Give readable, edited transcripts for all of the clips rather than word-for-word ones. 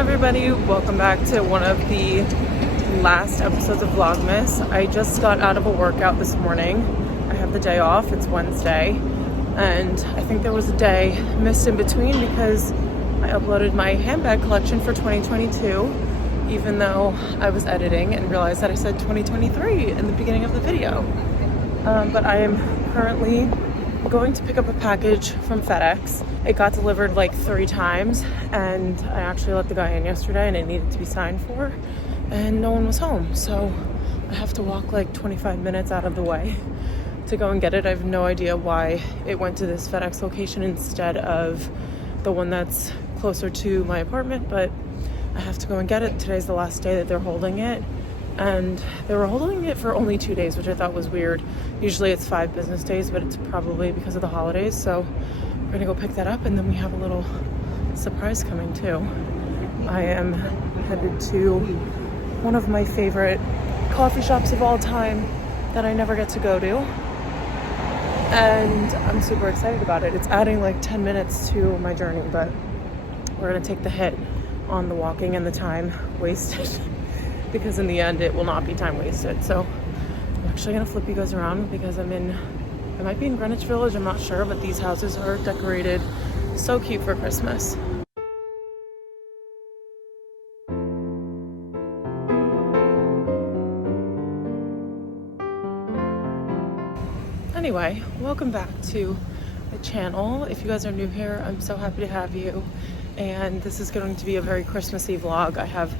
everybody, welcome back to one of the last episodes of Vlogmas. I just got out of a workout this morning. I have the day off, it's Wednesday, and I think there was a day missed in between because I uploaded my handbag collection for 2022, even though I was editing and realized that I said 2023 in the beginning of the video. But I am currently going to pick up a package from FedEx. It got delivered like 3 times, and I actually let the guy in yesterday and it needed to be signed for, and no one was home, so I have to walk like 25 minutes out of the way to go and get it. I have no idea why it went to this FedEx location instead of the one that's closer to my apartment, but I have to go and get it. Today's the last day that they're holding it, and they were holding it for only 2 days, which I thought was weird. Usually it's 5 business days, but it's probably because of the holidays, so we're gonna go pick that up, and then we have a little surprise coming too. I am headed to one of my favorite coffee shops of all time that I never get to go to, and I'm super excited about it. It's adding like 10 minutes to my journey, but we're gonna take the hit on the walking and the time wasted because in the end it will not be time wasted. So I'm actually gonna flip you guys around because I might be in Greenwich Village, I'm not sure, but these houses are decorated so cute for Christmas. Anyway, welcome back to the channel. If you guys are new here, I'm so happy to have you. And this is going to be a very Christmassy vlog. I have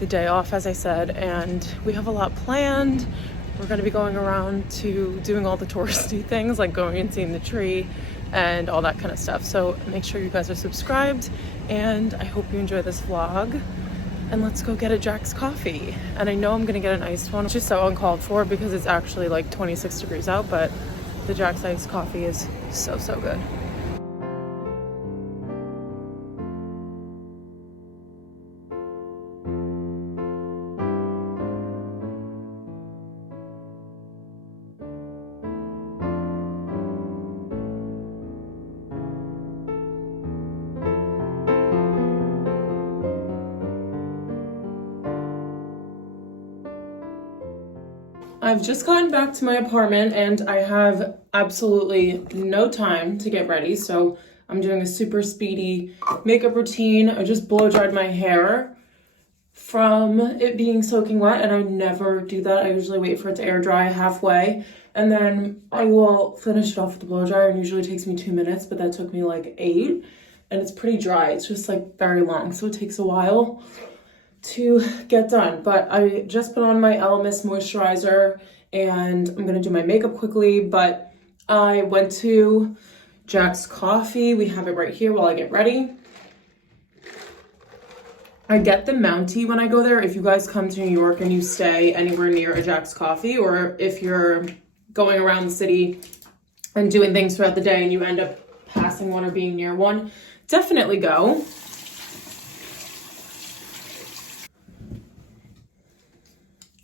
the day off, as I said, and we have a lot planned. We're going to be going around to doing all the touristy things, like going and seeing the tree and all that kind of stuff. So make sure you guys are subscribed, and I hope you enjoy this vlog. And let's go get a Jack's coffee. And I know I'm going to get an iced one, which is so uncalled for because it's actually like 26 degrees out, but the Jack's iced coffee is so good. I've just gotten back to my apartment and I have absolutely no time to get ready, so I'm doing a super speedy makeup routine. I just blow dried my hair from it being soaking wet, and I never do that. I usually wait for it to air dry halfway, and then I will finish it off with the blow dryer, and usually takes me 2 minutes, but that took me like 8, and it's pretty dry. It's just like very long, so it takes a while to get done. But I just put on my LMS moisturizer and I'm gonna do my makeup quickly, but I went to Jack's Coffee. We have it right here while I get ready. I get the Mountie when I go there. If you guys come to New York and you stay anywhere near a Jack's Coffee, or if you're going around the city and doing things throughout the day and you end up passing one or being near one, definitely go.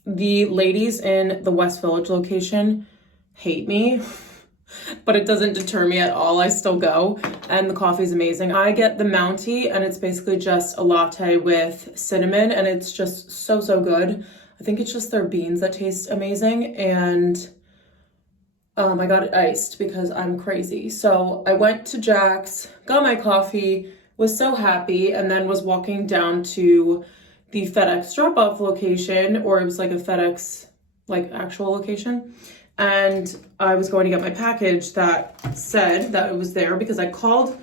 The ladies in the West Village location hate me, but it doesn't deter me at all. I still go, and the coffee is amazing. I get the Mountie, and it's basically just a latte with cinnamon, and it's just so good. I think it's just their beans that taste amazing, and I got it iced because I'm crazy. So I went to Jack's, got my coffee, was so happy, and then was walking down to the FedEx drop-off location, or it was like a FedEx like actual location, and I was going to get my package that said that it was there because I called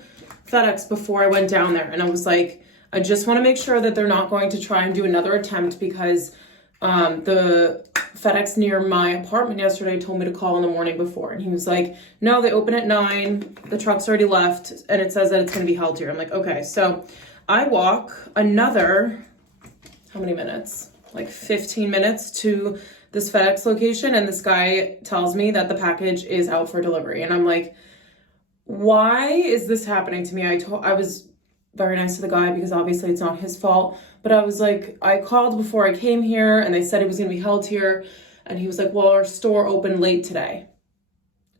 FedEx before I went down there, and I was like, I just want to make sure that they're not going to try and do another attempt, because the FedEx near my apartment yesterday told me to call in the morning before, and he was like, no, they open at 9, the truck's already left, and it says that it's going to be held here. I'm like, okay. So I walk another, how many minutes? Like 15 minutes to this FedEx location, and this guy tells me that the package is out for delivery. And I'm like, why is this happening to me? I was very nice to the guy because obviously it's not his fault, but I was like, I called before I came here and they said it was going to be held here. And he was like, well, our store opened late today.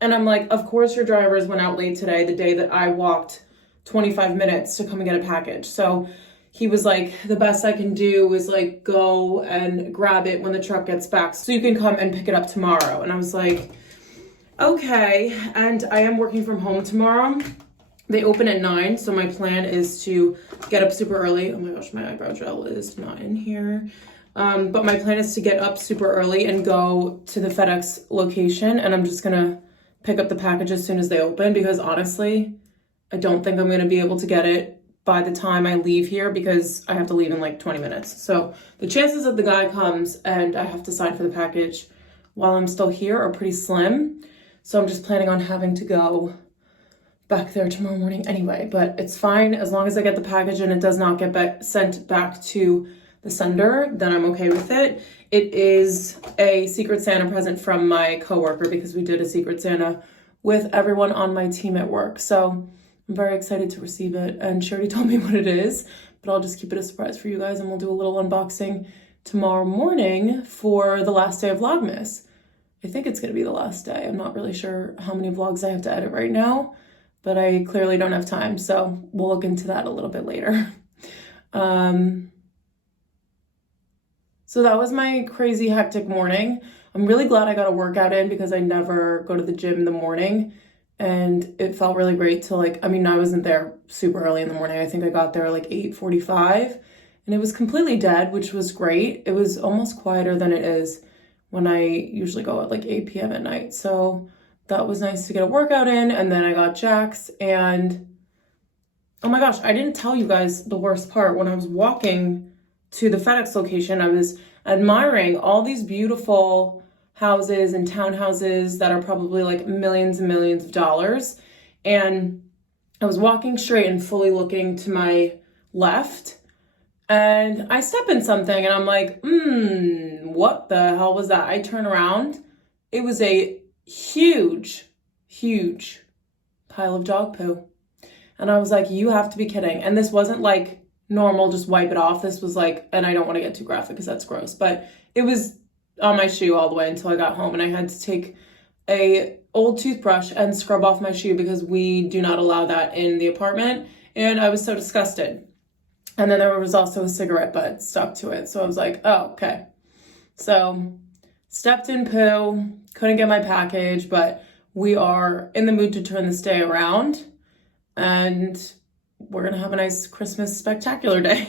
And I'm like, of course your drivers went out late today, the day that I walked 25 minutes to come and get a package. So he was like, the best I can do is like go and grab it when the truck gets back so you can come and pick it up tomorrow. And I was like, okay. And I am working from home tomorrow. They open at 9, so my plan is to get up super early. Oh my gosh, my eyebrow gel is not in here. But my plan is to get up super early and go to the FedEx location, and I'm just gonna pick up the package as soon as they open, because honestly, I don't think I'm gonna be able to get it by the time I leave here, because I have to leave in like 20 minutes. So the chances that the guy comes and I have to sign for the package while I'm still here are pretty slim. So I'm just planning on having to go back there tomorrow morning anyway, but it's fine. As long as I get the package and it does not get sent back to the sender, then I'm okay with it. It is a Secret Santa present from my coworker, because we did a Secret Santa with everyone on my team at work. So I'm very excited to receive it, and she already told me what it is, but I'll just keep it a surprise for you guys, and we'll do a little unboxing tomorrow morning for the last day of Vlogmas. I think it's gonna be the last day. I'm not really sure how many vlogs I have to edit right now, but I clearly don't have time, so we'll look into that a little bit later. So that was my crazy hectic morning. I'm really glad I got a workout in, because I never go to the gym in the morning. And it felt really great to like, I mean, I wasn't there super early in the morning. I think I got there like 8:45, and it was completely dead, which was great. It was almost quieter than it is when I usually go at like 8 p.m. at night. So that was nice to get a workout in. And then I got Jax, and oh my gosh, I didn't tell you guys the worst part. When I was walking to the FedEx location, I was admiring all these beautiful houses and townhouses that are probably like millions and millions of dollars. And I was walking straight and fully looking to my left, and I step in something and I'm like, what the hell was that? I turn around. It was a huge, huge pile of dog poo. And I was like, you have to be kidding. And this wasn't like normal, just wipe it off. This was like, and I don't want to get too graphic because that's gross, but it was on my shoe all the way until I got home, and I had to take a old toothbrush and scrub off my shoe, because we do not allow that in the apartment, and I was so disgusted. And then there was also a cigarette butt stuck to it, so I was like, oh, okay. So stepped in poo, couldn't get my package, but we are in the mood to turn this day around, and we're gonna have a nice Christmas spectacular day.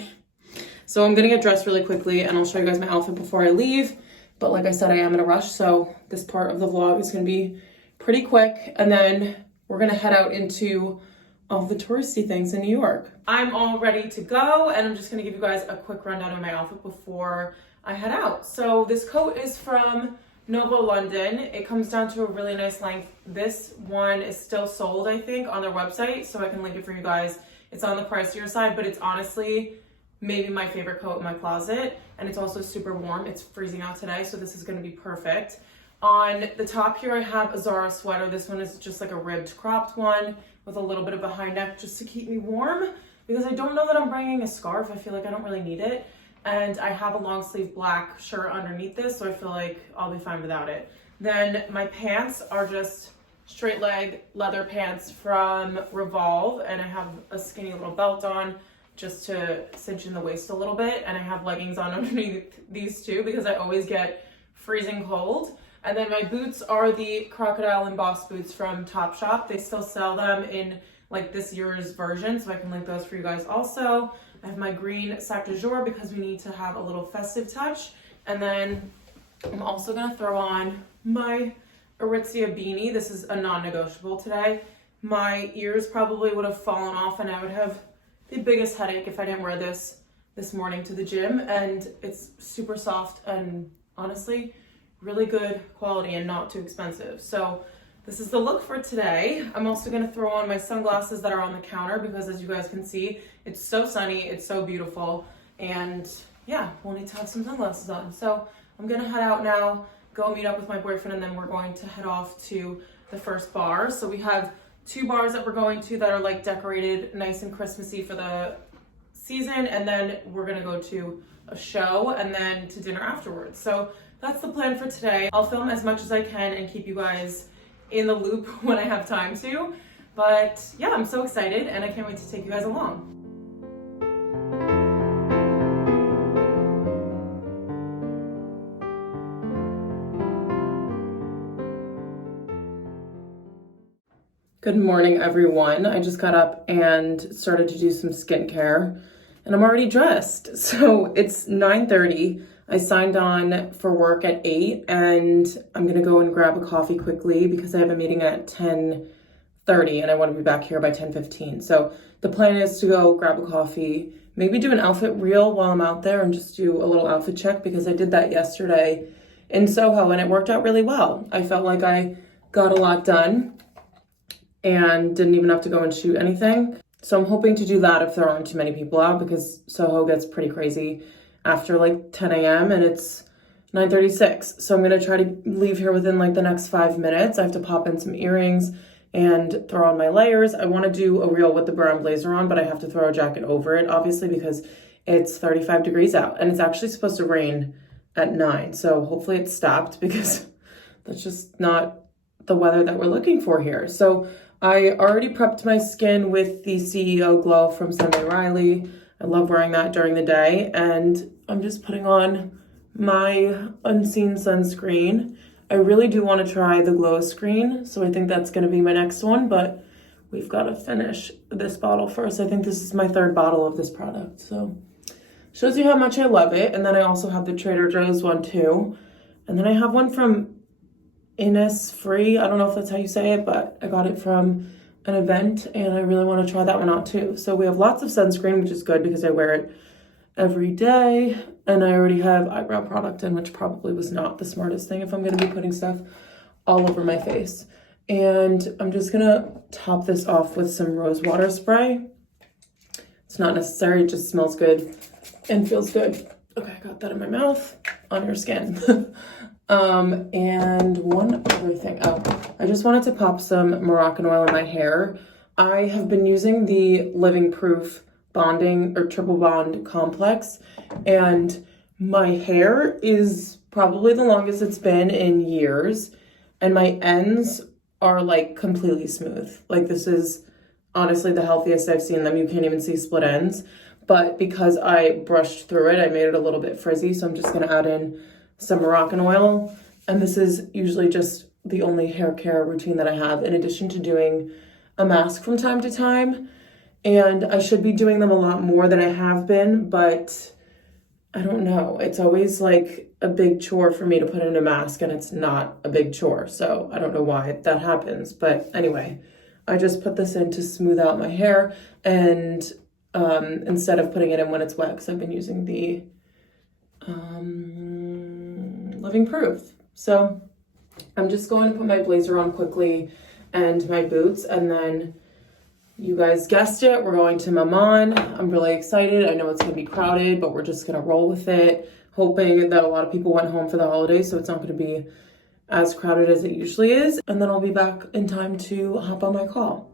So I'm gonna get dressed really quickly, and I'll show you guys my outfit before I leave. But like I said, I am in a rush, so this part of the vlog is gonna be pretty quick, and then we're gonna head out into all the touristy things in New York. I'm all ready to go, and I'm just gonna give you guys a quick rundown of my outfit before I head out. So this coat is from Novo London. It comes down to a really nice length. This one is still sold, I think, on their website, so I can link it for you guys. It's on the pricier side, but it's honestly maybe my favorite coat in my closet, and it's also super warm. It's freezing out today, so this is going to be perfect. On the top here, I have a Zara sweater. This one is just like a ribbed cropped one with a little bit of a high neck just to keep me warm, because I don't know that I'm bringing a scarf. I feel like I don't really need it. And I have a long sleeve black shirt underneath this, so I feel like I'll be fine without it. Then my pants are just straight leg leather pants from Revolve, and I have a skinny little belt on just to cinch in the waist a little bit, and I have leggings on underneath these too, because I always get freezing cold. And then my boots are the crocodile embossed boots from Topshop. They still sell them in like this year's version, so I can link those for you guys also. I have my green sac de jour because we need to have a little festive touch. And then I'm also gonna throw on my Aritzia beanie. This is a non-negotiable today. My ears probably would have fallen off, and I would have the biggest headache if I didn't wear this morning to the gym. And it's super soft and honestly really good quality and not too expensive. So this is the look for today. I'm also gonna throw on my sunglasses that are on the counter, because as you guys can see, it's so sunny, it's so beautiful, and yeah, we'll need to have some sunglasses on. So I'm gonna head out now, go meet up with my boyfriend, and then we're going to head off to the first bar. So we have 2 bars that we're going to that are like decorated nice and Christmassy for the season, and then we're gonna go to a show and then to dinner afterwards. So that's the plan for today. I'll film as much as I can and keep you guys in the loop when I have time to. But yeah, I'm so excited, and I can't wait to take you guys along. Good morning, everyone. I just got up and started to do some skincare, and I'm already dressed. So it's 9:30. I signed on for work at 8, and I'm gonna go and grab a coffee quickly because I have a meeting at 10:30, and I want to be back here by 10:15. So the plan is to go grab a coffee, maybe do an outfit reel while I'm out there and just do a little outfit check because I did that yesterday in Soho, and it worked out really well. I felt like I got a lot done and didn't even have to go and shoot anything. So I'm hoping to do that if there aren't too many people out, because Soho gets pretty crazy after like 10 a.m. and it's 9:36. So I'm gonna try to leave here within like the next 5 minutes. I have to pop in some earrings and throw on my layers. I wanna do a reel with the brown blazer on, but I have to throw a jacket over it, obviously, because it's 35 degrees out and it's actually supposed to rain at 9. So hopefully it stopped because that's just not the weather that we're looking for here. So I already prepped my skin with the CEO Glow from Sunday Riley. I love wearing that during the day, and I'm just putting on my unseen sunscreen. I really do want to try the Glow Screen, so I think that's going to be my next one, but we've got to finish this bottle first. I think this is my 3rd bottle of this product, so shows you how much I love it. And then I also have the Trader Joe's one too, and then I have one from Innisfree. I don't know if that's how you say it, but I got it from an event and I really want to try that one out too. So we have lots of sunscreen, which is good because I wear it every day, and I already have eyebrow product in, which probably was not the smartest thing if I'm going to be putting stuff all over my face. And I'm just going to top this off with some rose water spray. It's not necessary, it just smells good and feels good. Okay, I got that in my mouth, on your skin. And one other thing. Oh, I just wanted to pop some Moroccan oil in my hair. I have been using the Living Proof bonding or triple bond complex, and my hair is probably the longest it's been in years, and my ends are like completely smooth. Like, this is honestly the healthiest I've seen them. You can't even see split ends, but because I brushed through it, I made it a little bit frizzy. So I'm just gonna add in some Moroccan oil, and this is usually just the only hair care routine that I have, in addition to doing a mask from time to time. And I should be doing them a lot more than I have been, but I don't know. It's always like a big chore for me to put in a mask, and it's not a big chore. So I don't know why that happens. But anyway, I just put this in to smooth out my hair, and instead of putting it in when it's wet, because I've been using the Living Proof. So I'm just going to put my blazer on quickly and my boots, and then you guys guessed it, we're going to Maman. I'm really excited. I know it's gonna be crowded, but we're just gonna roll with it, hoping that a lot of people went home for the holidays, so it's not gonna be as crowded as it usually is. And then I'll be back in time to hop on my call.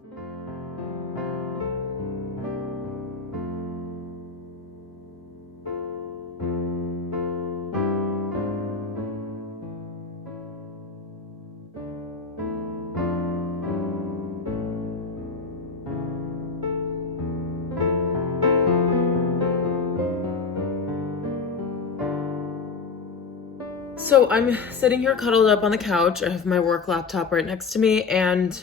So I'm sitting here cuddled up on the couch. I have my work laptop right next to me, and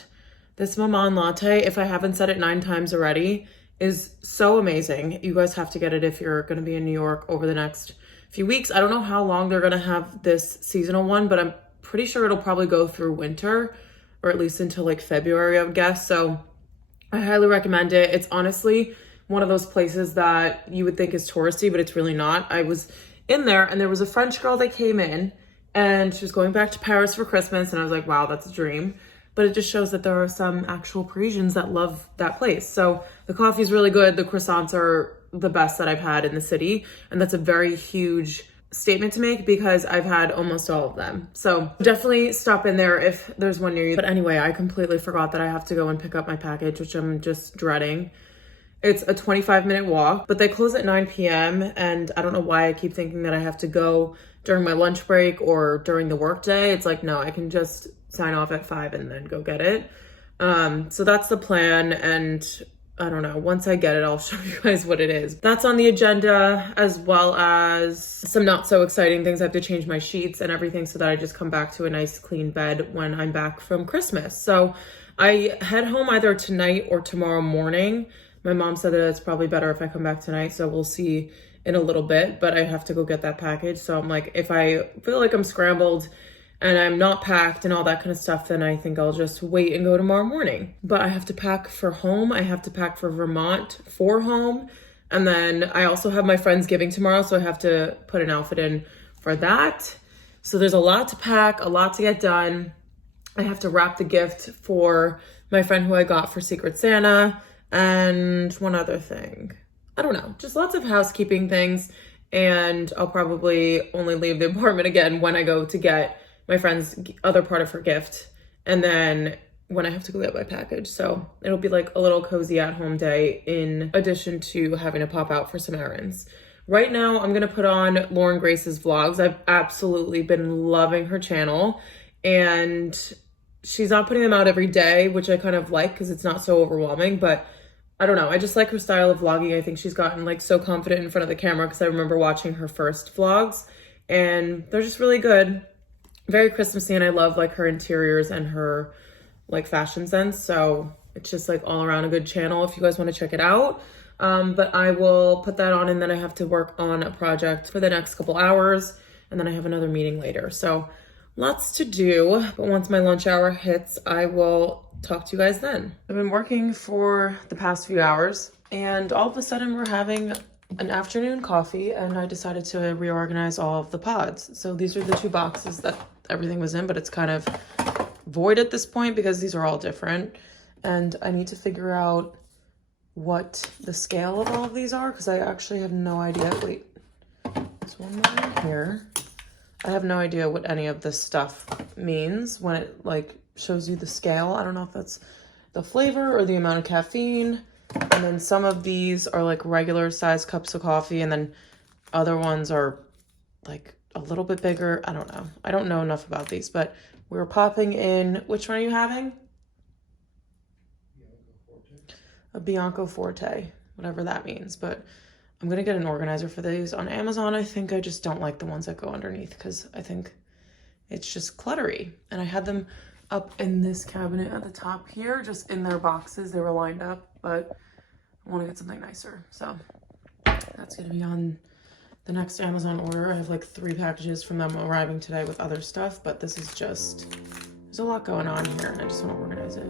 this Maman latte, if I haven't said it 9 times already, is so amazing. You guys have to get it if you're gonna be in New York over the next few weeks. I don't know how long they're gonna have this seasonal one, but I'm pretty sure it'll probably go through winter, or at least until like February, I would guess. So I highly recommend it. It's honestly one of those places that you would think is touristy, but it's really not. I was in there and there was a French girl that came in, and she was going back to Paris for Christmas, and I was like, wow, that's a dream. But it just shows that there are some actual Parisians that love that place. So the coffee is really good. The croissants are the best that I've had in the city, and that's a very huge statement to make because I've had almost all of them. So definitely stop in there if there's one near you. But anyway, I completely forgot that I have to go and pick up my package, which I'm just dreading. It's a 25-minute walk, but they close at 9 p.m. and I don't know why I keep thinking that I have to go during my lunch break or during the workday. It's like, no, I can just sign off at 5 and then go get it. So that's the plan, and I don't know, once I get it, I'll show you guys what it is. That's on the agenda, as well as some not so exciting things. I have to change my sheets and everything so that I just come back to a nice clean bed when I'm back from Christmas. So I head home either tonight or tomorrow morning. My mom said that it's probably better if I come back tonight, so we'll see in a little bit, but I have to go get that package. So I'm like, if I feel like I'm scrambled and I'm not packed and all that kind of stuff, then I think I'll just wait and go tomorrow morning. But I have to pack for home. I have to pack for Vermont for home. And then I also have my Friendsgiving tomorrow, so I have to put an outfit in for that. So there's a lot to pack, a lot to get done. I have to wrap the gift for my friend who I got for Secret Santa, and one other thing. I don't know, just lots of housekeeping things. And I'll probably only leave the apartment again when I go to get my friend's other part of her gift. And then when I have to go get my package. So it'll be like a little cozy at home day in addition to having to pop out for some errands. Right now, I'm gonna put on Lauren Grace's vlogs. I've absolutely been loving her channel, and she's not putting them out every day, which I kind of like because it's not so overwhelming, but I don't know. I just like her style of vlogging. I think she's gotten like so confident in front of the camera because I remember watching her first vlogs and they're just really good. Very Christmassy, and I love like her interiors and her like fashion sense. So it's just like all around a good channel if you guys want to check it out. But I will put that on, and then I have to work on a project for the next couple hours, and then I have another meeting later. So lots to do, but once my lunch hour hits, I will talk to you guys then. I've been working for the past few hours, and all of a sudden we're having an afternoon coffee, and I decided to reorganize all of the pods. So these are the 2 boxes that everything was in, but it's kind of void at this point because these are all different, and I need to figure out what the scale of all of these are because I actually have no idea. Wait, there's one more in here. I have no idea what any of this stuff means when it like shows you the scale. I don't know if that's the flavor or the amount of caffeine. And then some of these are like regular size cups of coffee, and then other ones are like a little bit bigger. I don't know. I don't know enough about these, but we're popping in. Which one are you having? A Bianco Forte, whatever that means. But I'm gonna get an organizer for these on Amazon. I think I just don't like the ones that go underneath because I think it's just cluttery. And I had them up in this cabinet at the top here, just in their boxes. They were lined up, but I want to get something nicer. So that's gonna be on the next Amazon order. I have like 3 packages from them arriving today with other stuff, but this is just, there's a lot going on here, and I just want to organize it.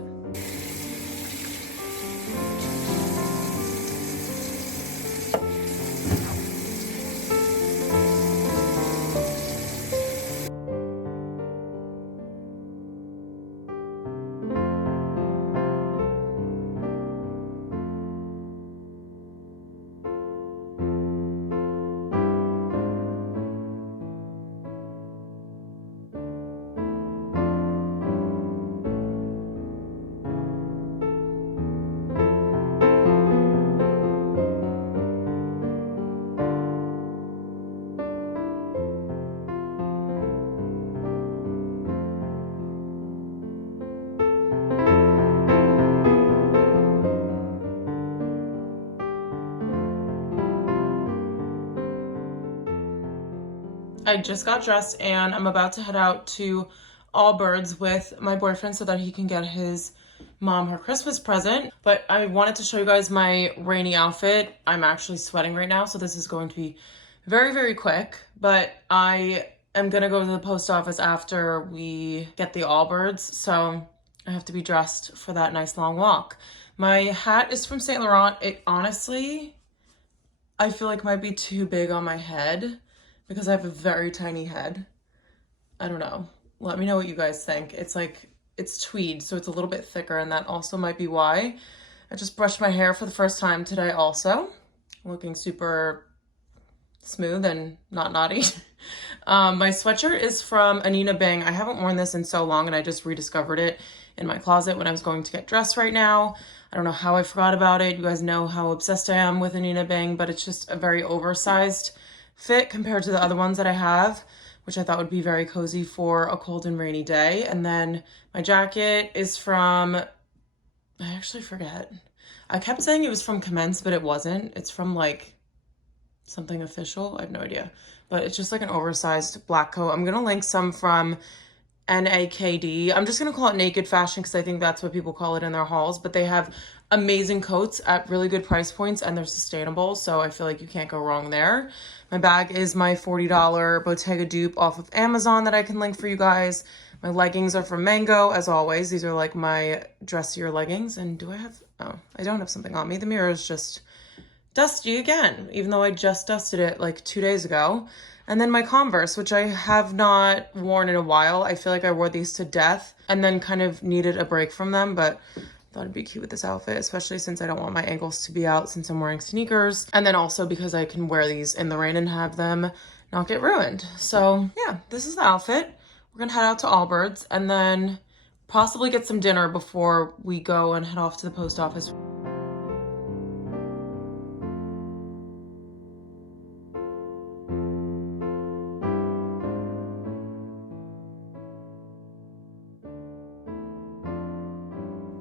I just got dressed and I'm about to head out to Allbirds with my boyfriend so that he can get his mom her Christmas present. But I wanted to show you guys my rainy outfit. I'm actually sweating right now, so this is going to be very, very quick. But I am gonna go to the post office after we get the Allbirds, so I have to be dressed for that nice long walk. My hat is from Saint Laurent. It honestly, I feel like might be too big on my head because I have a very tiny head. I don't know. Let me know what you guys think. It's like, it's tweed, so it's a little bit thicker, and that also might be why. I just brushed my hair for the first time today also. Looking super smooth and not naughty. My sweatshirt is from Anina Bing. I haven't worn this in so long, and I just rediscovered it in my closet when I was going to get dressed right now. I don't know how I forgot about it. You guys know how obsessed I am with Anina Bing, but it's just a very oversized fit compared to the other ones that I have, which I thought would be very cozy for a cold and rainy day. And then my jacket is from, I actually forget. I kept saying it was from Commence, but it wasn't. It's from like something official. I have no idea. But it's just like an oversized black coat. I'm gonna link some from NAKD. I'm just going to call it naked fashion because I think that's what people call it in their hauls. But they have amazing coats at really good price points and they're sustainable. So I feel like you can't go wrong there. My bag is my $40 Bottega dupe off of Amazon that I can link for you guys. My leggings are from Mango, as always. These are like my dressier leggings. And do I have... Oh, I don't have something on me. The mirror is just dusty again, even though I just dusted it like 2 days ago. And then my Converse, which I have not worn in a while. I feel like I wore these to death and then kind of needed a break from them, but I thought it'd be cute with this outfit, especially since I don't want my ankles to be out since I'm wearing sneakers. And then also because I can wear these in the rain and have them not get ruined. So yeah, this is the outfit. We're gonna head out to Allbirds and then possibly get some dinner before we go and head off to the post office.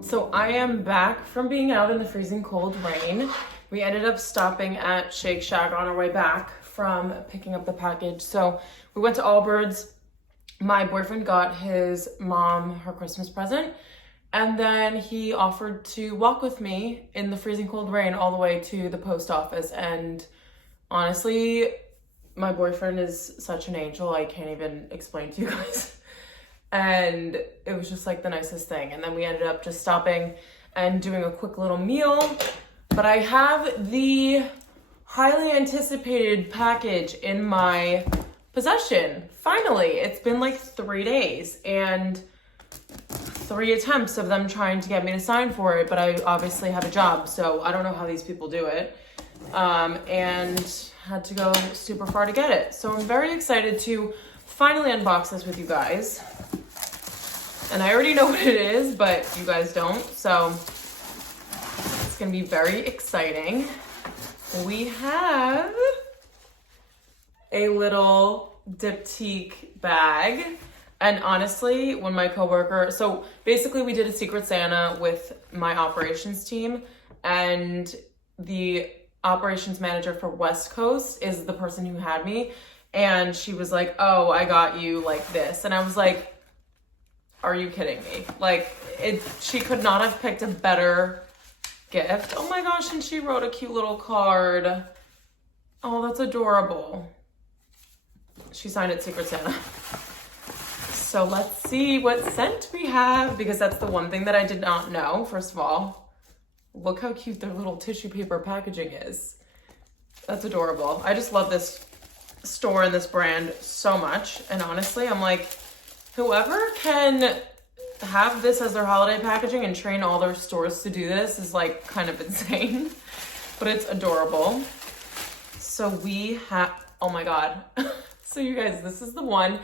So I am back from being out in the freezing cold rain. We ended up stopping at Shake Shack on our way back from picking up the package. So we went to Allbirds. My boyfriend got his mom her Christmas present, and then he offered to walk with me in the freezing cold rain all the way to the post office. And honestly, my boyfriend is such an angel. I can't even explain to you guys. And it was just like the nicest thing. And then we ended up just stopping and doing a quick little meal. But I have the highly anticipated package in my possession. Finally, it's been like 3 days and 3 attempts of them trying to get me to sign for it, but I obviously have a job, so I don't know how these people do it. And had to go super far to get it. So I'm very excited to finally unbox this with you guys. And I already know what it is, but you guys don't, so it's gonna be very exciting. We have a little diptyque bag. And honestly, when my coworker, so basically we did a Secret Santa with my operations team, and the operations manager for West Coast is the person who had me, and she was like, oh, I got you like this. And I was like, are you kidding me? Like, she could not have picked a better gift. Oh my gosh, and she wrote a cute little card. Oh, that's adorable. She signed it Secret Santa. So let's see what scent we have, because that's the one thing that I did not know. First of all, look how cute their little tissue paper packaging is. That's adorable. I just love this store and this brand so much. And honestly, I'm like, whoever can have this as their holiday packaging and train all their stores to do this is like kind of insane, but it's adorable. So we have, oh my God. So you guys, this is the one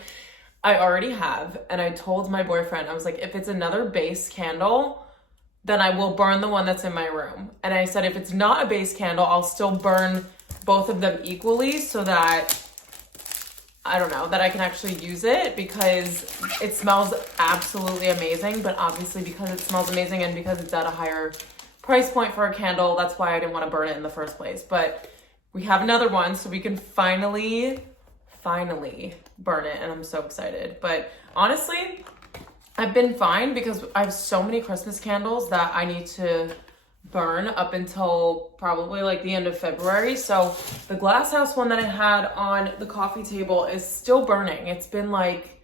I already have. And I told my boyfriend, I was like, if it's another base candle, then I will burn the one that's in my room. And I said, if it's not a base candle, I'll still burn both of them equally so that, I don't know, that I can actually use it, because it smells absolutely amazing. But obviously because it smells amazing and because it's at a higher price point for a candle, that's why I didn't want to burn it in the first place. But we have another one, so we can finally burn it, and I'm so excited. But honestly, I've been fine because I have so many Christmas candles that I need to burn up until probably like the end of February. So the glass house one that I had on the coffee table is still burning. It's been like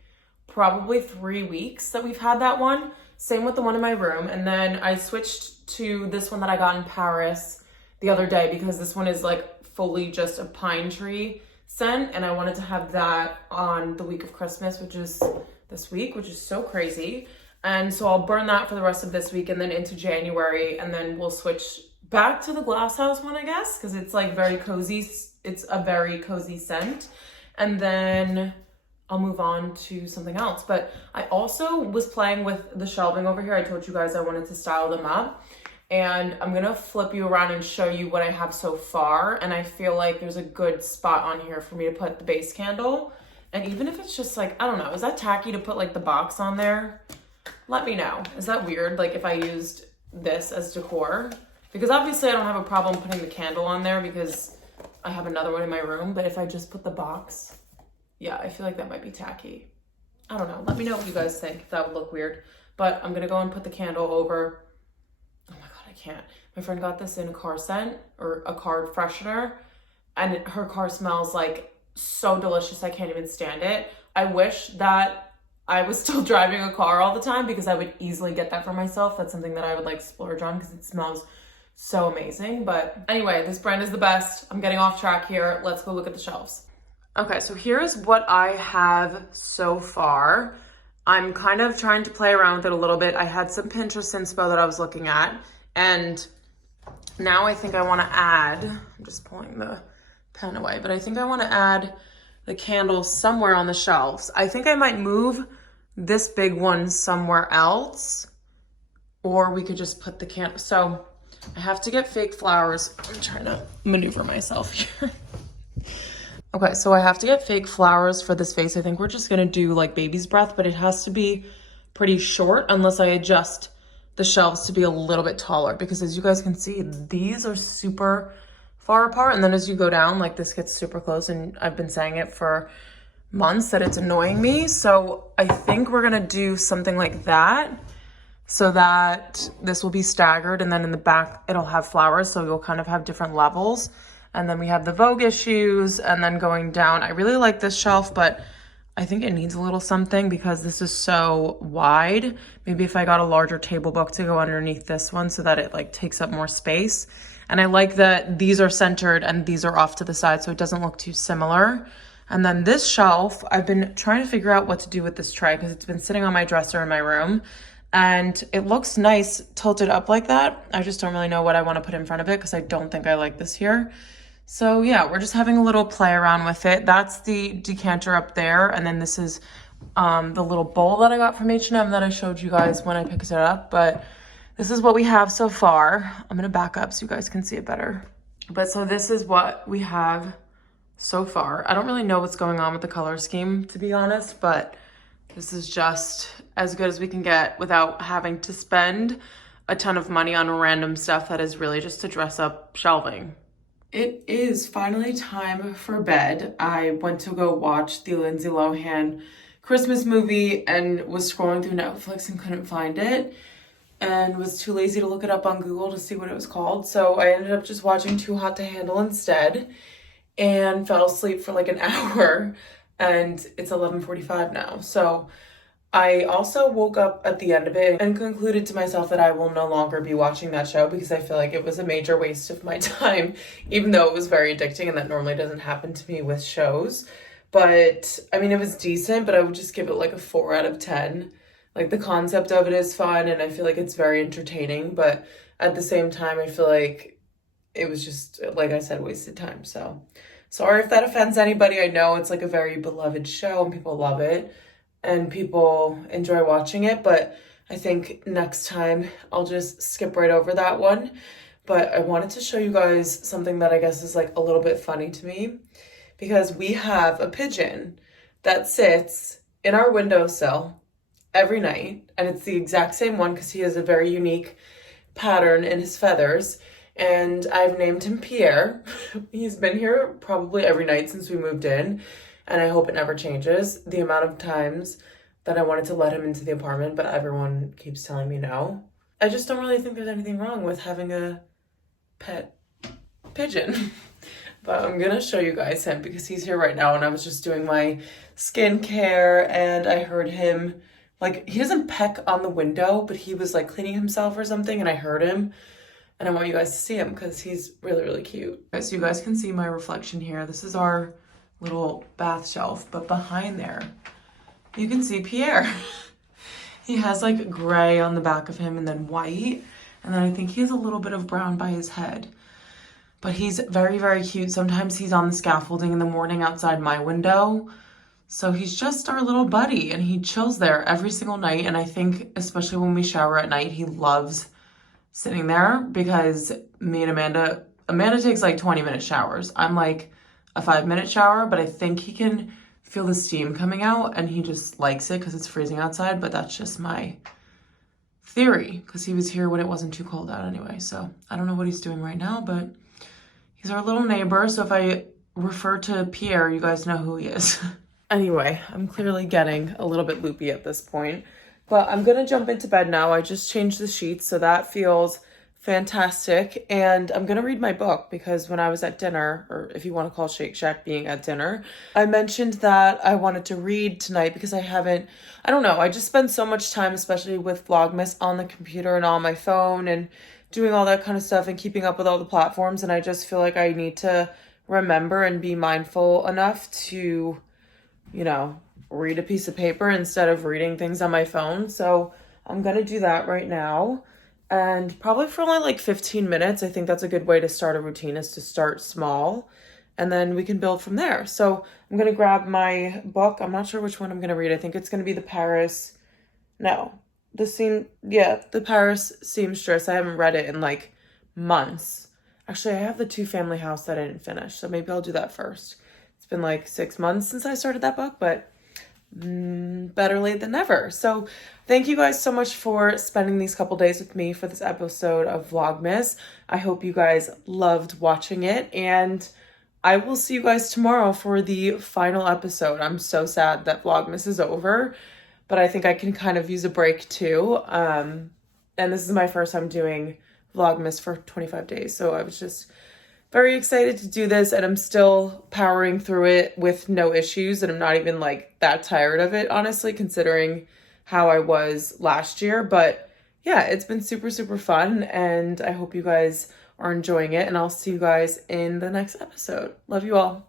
probably 3 weeks that we've had that one. Same with the one in my room. And then I switched to this one that I got in Paris the other day, because this one is like fully just a pine tree scent, and I wanted to have that on the week of Christmas, which is this week, which is so crazy. And so I'll burn that for the rest of this week and then into January, and then we'll switch back to the glass house one, I guess, because it's like very cozy. It's a very cozy scent. And then I'll move on to something else. But I also was playing with the shelving over here. I told you guys I wanted to style them up. And I'm gonna flip you around and show you what I have so far. And I feel like there's a good spot on here for me to put the base candle. And even if it's just like, I don't know, is that tacky to put like the box on there? Let me know. Is that weird? Like if I used this as decor? Because obviously I don't have a problem putting the candle on there because I have another one in my room. But if I just put the box, yeah, I feel like that might be tacky. I don't know. Let me know what you guys think. That would look weird. But I'm going to go and put the candle over. Oh my God, I can't. My friend got this in a car scent or a car freshener. And her car smells like so delicious. I can't even stand it. I wish that I was still driving a car all the time because I would easily get that for myself. That's something that I would like splurge on because it smells so amazing. But anyway, this brand is the best. I'm getting off track here. Let's go look at the shelves. Okay, so here's what I have so far. I'm kind of trying to play around with it a little bit. I had some Pinterest inspo that I was looking at, and now I think I want to add, I'm just pulling the pen away, but I think I want to add the candle somewhere on the shelves. I think I might move this big one somewhere else, or we could just put the candle. So I have to get fake flowers. I'm trying to maneuver myself here. Okay, so I have to get fake flowers for this vase. I think we're just gonna do like baby's breath, but it has to be pretty short unless I adjust the shelves to be a little bit taller, because as you guys can see, these are super far apart. And then as you go down, like this gets super close, and I've been saying it for months that it's annoying me. So I think we're gonna do something like that so that this will be staggered, and then in the back, it'll have flowers. So you'll kind of have different levels. And then we have the Vogue issues, and then going down. I really like this shelf, but I think it needs a little something because this is so wide. Maybe if I got a larger table book to go underneath this one so that it like takes up more space. And I like that these are centered and these are off to the side so it doesn't look too similar. And then this shelf, I've been trying to figure out what to do with this tray because it's been sitting on my dresser in my room. And it looks nice tilted up like that. I just don't really know what I want to put in front of it because I don't think I like this here. So yeah, we're just having a little play around with it. That's the decanter up there. And then this is the little bowl that I got from H&M that I showed you guys when I picked it up. But this is what we have so far. I'm gonna back up so you guys can see it better. But so this is what we have so far. I don't really know what's going on with the color scheme, to be honest, but this is just as good as we can get without having to spend a ton of money on random stuff that is really just to dress up shelving. It is finally time for bed. I went to go watch the Lindsay Lohan Christmas movie and was scrolling through Netflix and couldn't find it and was too lazy to look it up on Google to see what it was called. So I ended up just watching Too Hot to Handle instead and fell asleep for like an hour, and it's 11:45 now. So I also woke up at the end of it and concluded to myself that I will no longer be watching that show because I feel like it was a major waste of my time, even though it was very addicting, and that normally doesn't happen to me with shows. But I mean, it was decent, but I would just give it like a 4 out of 10. Like the concept of it is fun and I feel like it's very entertaining, but at the same time, I feel like it was just, like I said, wasted time. So sorry if that offends anybody. I know it's like a very beloved show and people love it and people enjoy watching it, but I think next time I'll just skip right over that one. But I wanted to show you guys something that I guess is like a little bit funny to me, because we have a pigeon that sits in our windowsill every night, and it's the exact same one because he has a very unique pattern in his feathers, and I've named him Pierre. He's been here probably every night since we moved in, and I hope it never changes. The amount of times that I wanted to let him into the apartment, but everyone keeps telling me no. I just don't really think there's anything wrong with having a pet pigeon. But I'm gonna show you guys him because he's here right now, and I was just doing my skincare and I heard him, like, he doesn't peck on the window, but he was like cleaning himself or something, and I heard him. And I want you guys to see him because he's really, really cute. Okay, so you guys can see my reflection here. This is our little bath shelf, but behind there, you can see Pierre. He has like gray on the back of him and then white. And then I think he has a little bit of brown by his head. But he's very, very cute. Sometimes he's on the scaffolding in the morning outside my window. So he's just our little buddy, and he chills there every single night. And I think especially when we shower at night, he loves sitting there because me and Amanda takes like 20-minute showers. I'm like a 5-minute shower, but I think he can feel the steam coming out and he just likes it because it's freezing outside. But that's just my theory because he was here when it wasn't too cold out anyway. So I don't know what he's doing right now, but he's our little neighbor. So if I refer to Pierre, you guys know who he is. Anyway, I'm clearly getting a little bit loopy at this point, but I'm gonna jump into bed now. I just changed the sheets, so that feels fantastic. And I'm gonna read my book because when I was at dinner, or if you want to call Shake Shack being at dinner, I mentioned that I wanted to read tonight because I don't know, I just spend so much time, especially with Vlogmas, on the computer and on my phone and doing all that kind of stuff and keeping up with all the platforms. And I just feel like I need to remember and be mindful enough to, you know, read a piece of paper instead of reading things on my phone. So I'm gonna do that right now. And probably for only like 15 minutes, I think that's a good way to start a routine, is to start small and then we can build from there. So I'm gonna grab my book. I'm not sure which one I'm gonna read. I think it's gonna be the Paris Seamstress. I haven't read it in like months. Actually, I have the Two Family House that I didn't finish, so maybe I'll do that first. It's been like 6 months since I started that book, but better late than never. So thank you guys so much for spending these couple days with me for this episode of Vlogmas. I hope you guys loved watching it, and I will see you guys tomorrow for the final episode. I'm so sad that Vlogmas is over, but I think I can kind of use a break too. And this is my first time doing Vlogmas for 25 days, so I was just very excited to do this, and I'm still powering through it with no issues, and I'm not even like that tired of it, honestly, considering how I was last year. But yeah, it's been super, super fun, and I hope you guys are enjoying it, and I'll see you guys in the next episode. Love you all.